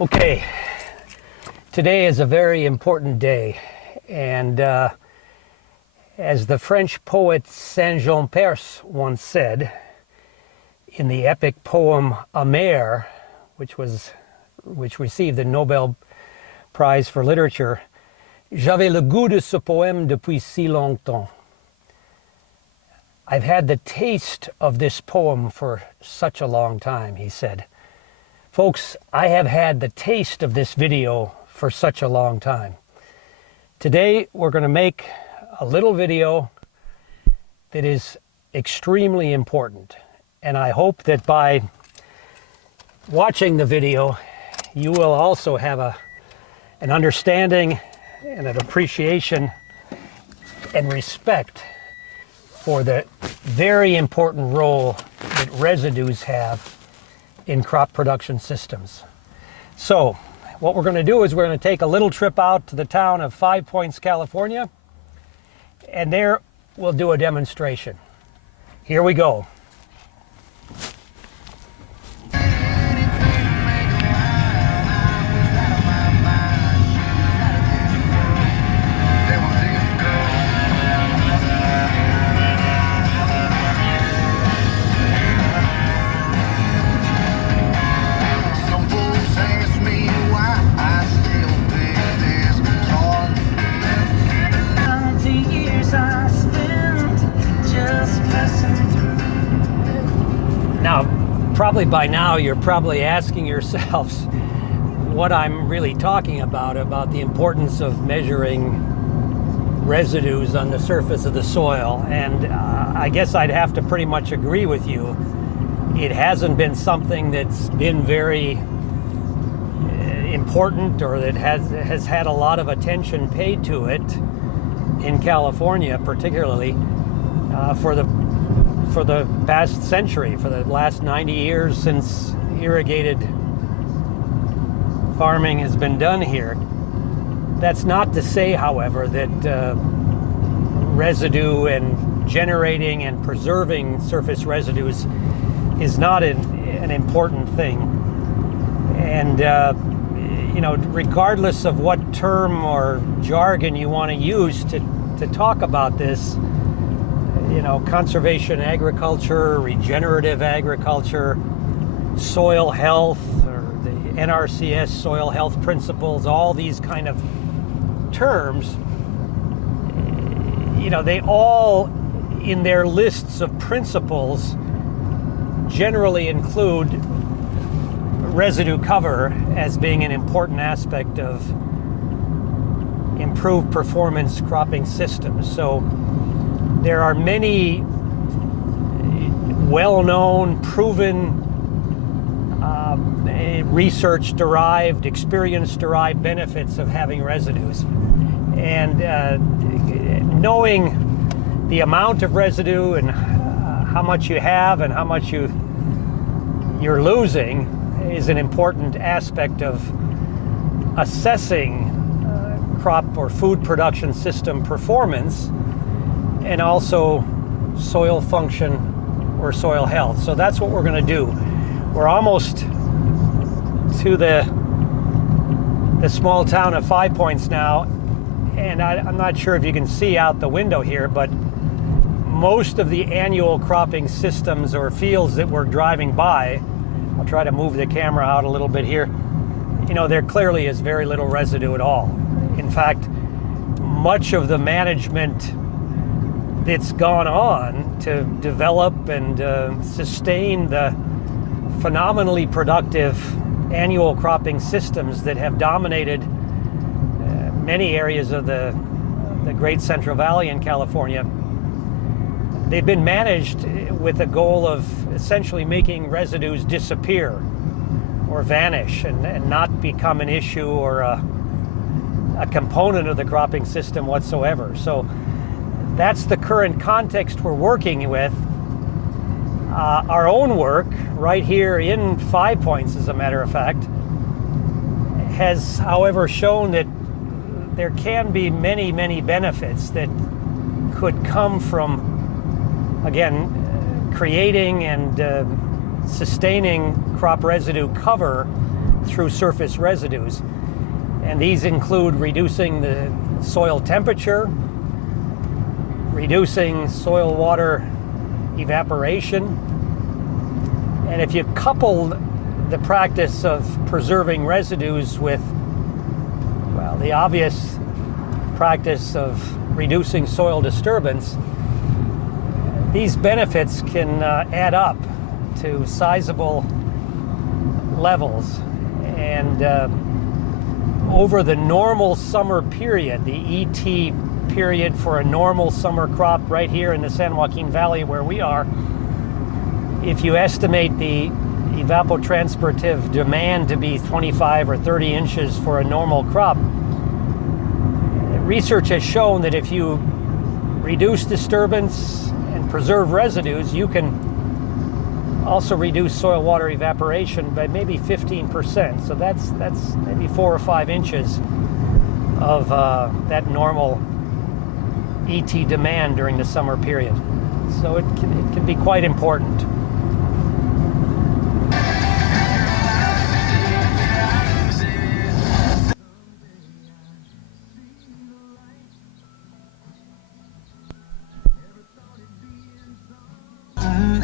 Okay, today is a very important day, and as the French poet Saint-Jean once said in the epic poem Amer, which received the Nobel Prize for Literature, "J'avais le goût de ce poème depuis si longtemps." I've had the taste of this poem for such a long time, he said. Folks, I have had the taste of this video for such a long time. Today, we're going to make a little video that is extremely important. And I hope that by watching the video, you will also have an understanding and an appreciation and respect for the very important role that residues have in crop production systems. So what we're going to do is we're going to take a little trip out to the town of 5 Points, California, and there we'll do a demonstration. Here we go. Now, probably by now, you're probably asking yourselves what I'm really talking about the importance of measuring residues on the surface of the soil. And I guess I'd have to pretty much agree with you. It hasn't been something that's been very important or that has had a lot of attention paid to it in California, particularly for the past century, for the last 90 years since irrigated farming has been done here. That's not to say, however, that residue and generating and preserving surface residues is not an important thing. And regardless of what term or jargon you want to use to talk about this, conservation agriculture, regenerative agriculture, soil health, or the NRCS soil health principles, all these kind of terms, they all, in their lists of principles, generally include residue cover as being an important aspect of improved performance cropping systems. So there are many well-known, proven, research-derived, experience-derived benefits of having residues. And knowing the amount of residue and how much you have and how much you're losing is an important aspect of assessing crop or food production system performance, and also soil function or soil health. So that's what we're going to do. We're almost to the small town of 5 Points now, and I'm not sure if you can see out the window here, but most of the annual cropping systems or fields that we're driving by, I'll try to move the camera out a little bit here, there clearly is very little residue at all. In fact, much of the management that's gone on to develop and sustain the phenomenally productive annual cropping systems that have dominated many areas of the Great Central Valley in California, they've been managed with the goal of essentially making residues disappear or vanish and not become an issue or a component of the cropping system whatsoever. So that's the current context we're working with. Our own work right here in 5 Points, as a matter of fact, has, however, shown that there can be many, many benefits that could come from, again, creating and sustaining crop residue cover through surface residues. And these include reducing the soil temperature, reducing soil water evaporation. And if you couple the practice of preserving residues with, well, the obvious practice of reducing soil disturbance, these benefits can add up to sizable levels. And over the normal summer period, the ET period for a normal summer crop right here in the San Joaquin Valley where we are, if you estimate the evapotranspirative demand to be 25 or 30 inches for a normal crop, research has shown that if you reduce disturbance and preserve residues, you can also reduce soil water evaporation by maybe 15%. So that's maybe 4 or 5 inches of that normal ET demand during the summer period. So it can be quite important.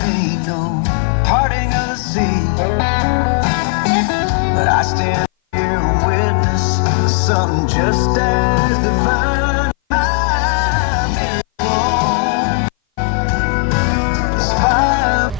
Ain't no parting of the sea, but I stand here and witness something just as divine. I'm in wrong. This fire.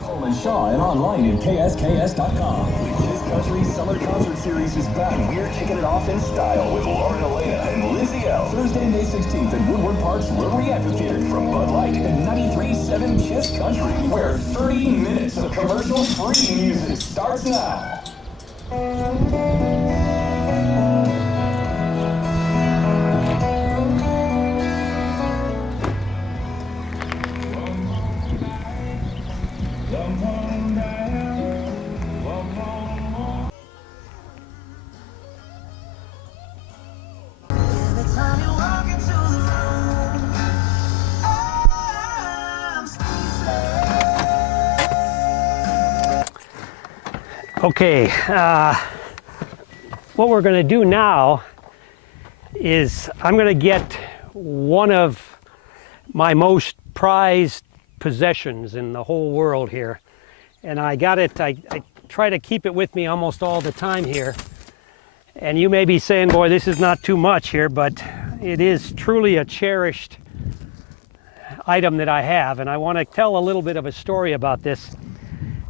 Coleman Shaw and online at ksks.com. His Country Summer Concert Series is back. We're kicking it off in style with Lauren Elena and Lizzie L. Thursday, May 16th at Woodward Park's Rotary Amphitheater from Bud Light and 93.7 Kiss Country, where 30 minutes of commercial-free music starts now. Okay, what we're going to do now is I'm going to get one of my most prized possessions in the whole world here. And I got it, I try to keep it with me almost all the time here. And you may be saying, boy, this is not too much here, but it is truly a cherished item that I have. And I want to tell a little bit of a story about this.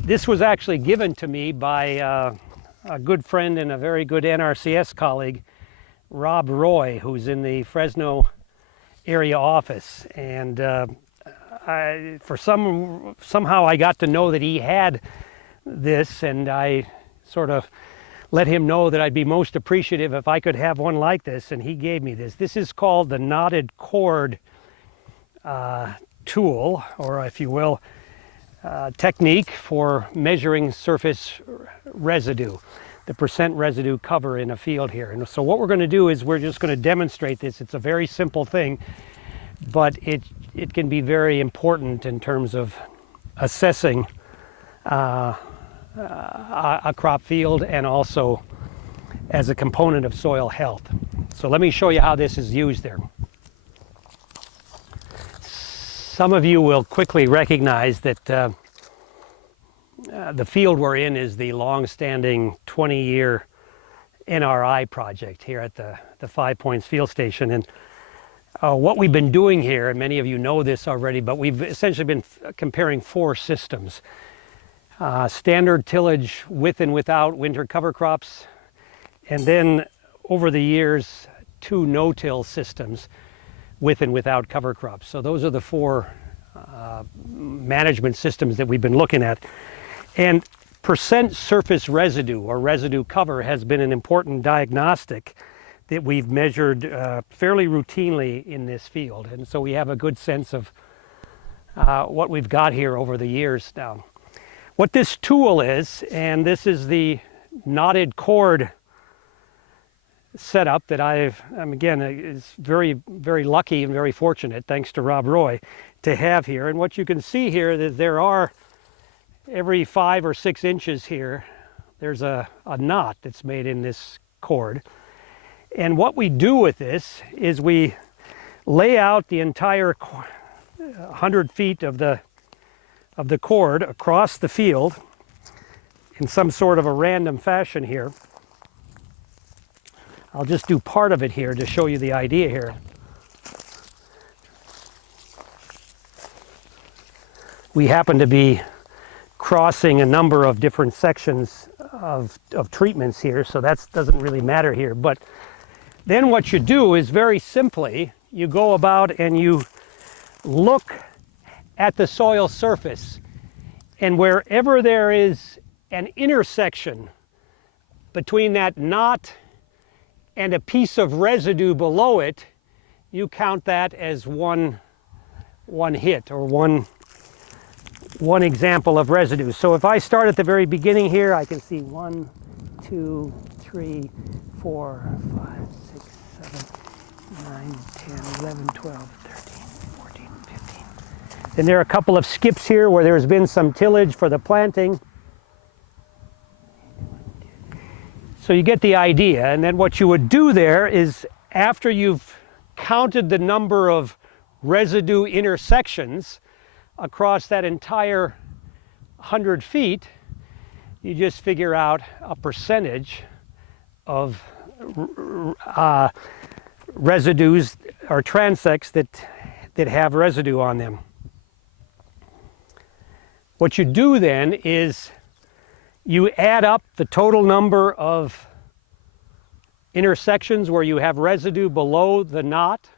This was actually given to me by a good friend and a very good NRCS colleague, Rob Roy, who's in the Fresno area office. And somehow I got to know that he had this, and I sort of let him know that I'd be most appreciative if I could have one like this, and he gave me this. This is called the knotted cord tool, or if you will, technique for measuring surface residue, the percent residue cover in a field here. And so what we're going to do is we're just going to demonstrate this. It's a very simple thing, but it can be very important in terms of assessing a crop field and also as a component of soil health. So let me show you how this is used there. Some of you will quickly recognize that the field we're in is the long-standing 20-year NRI project here at the Five Points Field Station. And what we've been doing here, and many of you know this already, but we've essentially been comparing 4 systems. Standard tillage with and without winter cover crops, and then over the years 2 no-till systems with and without cover crops. So those are the 4 management systems that we've been looking at. And percent surface residue or residue cover has been an important diagnostic that we've measured fairly routinely in this field. And so we have a good sense of what we've got here over the years now. What this tool is, and this is the knotted cord setup that I'm again, is very, very lucky and very fortunate, thanks to Rob Roy, to have here. And what you can see here is there are, every 5 or 6 inches here, there's a knot that's made in this cord. And what we do with this is we lay out the entire 100 feet of the cord across the field in some sort of a random fashion here. I'll just do part of it here to show you the idea here. We happen to be crossing a number of different sections of treatments here, so that doesn't really matter here. But then what you do is very simply, you go about and you look at the soil surface, and wherever there is an intersection between that knot and a piece of residue below it, you count that as one hit, or one example of residue. So if I start at the very beginning here, I can see 1, 2, 3, 4, 5, 6, 7, 9, 10, 11, 12, 13, 14, 15. Then there are a couple of skips here where there's been some tillage for the planting. So you get the idea. And then what you would do there is, after you've counted the number of residue intersections across that entire 100 feet, you just figure out a percentage of residues or transects that have residue on them. What you do then is you add up the total number of intersections where you have residue below the knot,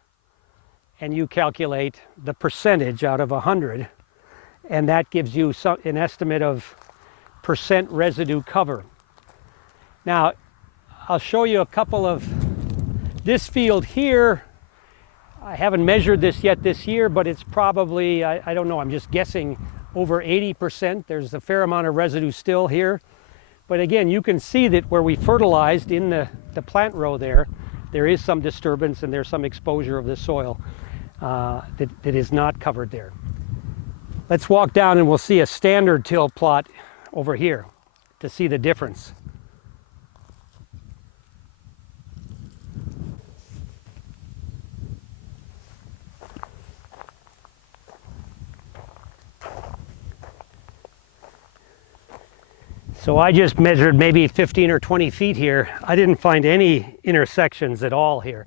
and you calculate the percentage out of 100, and that gives you an estimate of percent residue cover. Now, I'll show you a couple of this field here. I haven't measured this yet this year, but it's probably, I don't know, I'm just guessing, over 80%. There's a fair amount of residue still here. But again, you can see that where we fertilized in the plant row there is some disturbance and there's some exposure of the soil that is not covered there. Let's walk down and we'll see a standard till plot over here to see the difference. So I just measured maybe 15 or 20 feet here. I didn't find any intersections at all here.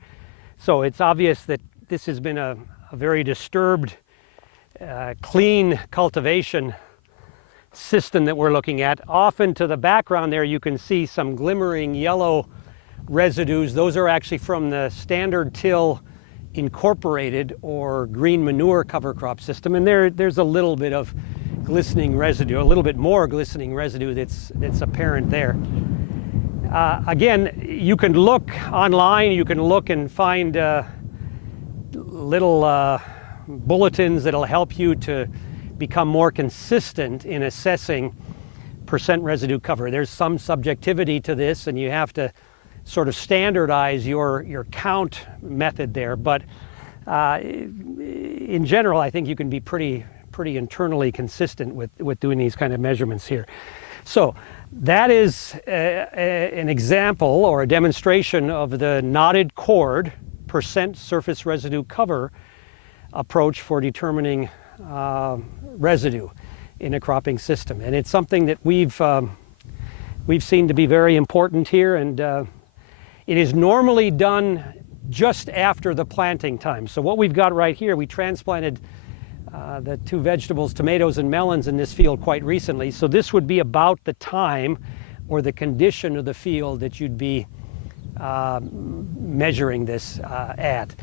So it's obvious that this has been a very disturbed, clean cultivation system that we're looking at. Off into the background there, you can see some glimmering yellow residues. Those are actually from the standard till incorporated or green manure cover crop system. And there's a little bit of glistening residue, a little bit more glistening residue that's apparent there. Again, you can look online, you can look and find little bulletins that'll help you to become more consistent in assessing percent residue cover. There's some subjectivity to this, and you have to sort of standardize your count method there, but in general, I think you can be pretty internally consistent with doing these kind of measurements here. So that is an example or a demonstration of the knotted cord percent surface residue cover approach for determining residue in a cropping system. And it's something that we've seen to be very important here, and it is normally done just after the planting time. So what we've got right here, we transplanted the 2 vegetables, tomatoes and melons, in this field quite recently. So this would be about the time or the condition of the field that you'd be measuring this at.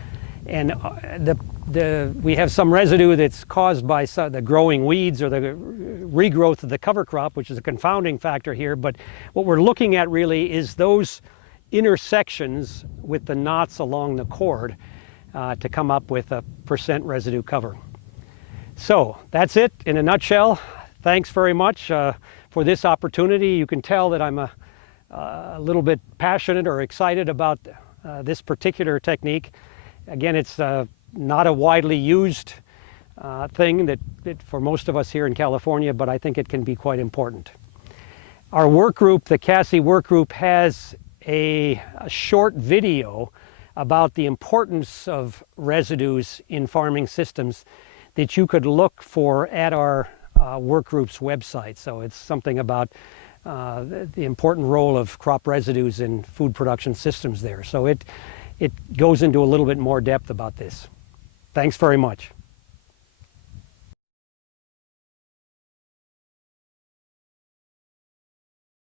And we have some residue that's caused by the growing weeds or the regrowth of the cover crop, which is a confounding factor here. But what we're looking at really is those intersections with the knots along the cord to come up with a percent residue cover. So that's it in a nutshell. Thanks very much for this opportunity. You can tell that I'm a a little bit passionate or excited about this particular technique. Again, it's not a widely used thing that for most of us here in California, but I think it can be quite important. Our work group, the CASI work group, has a short video about the importance of residues in farming systems that you could look for at our work group's website. So it's something about the important role of crop residues in food production systems there. So it goes into a little bit more depth about this. Thanks very much.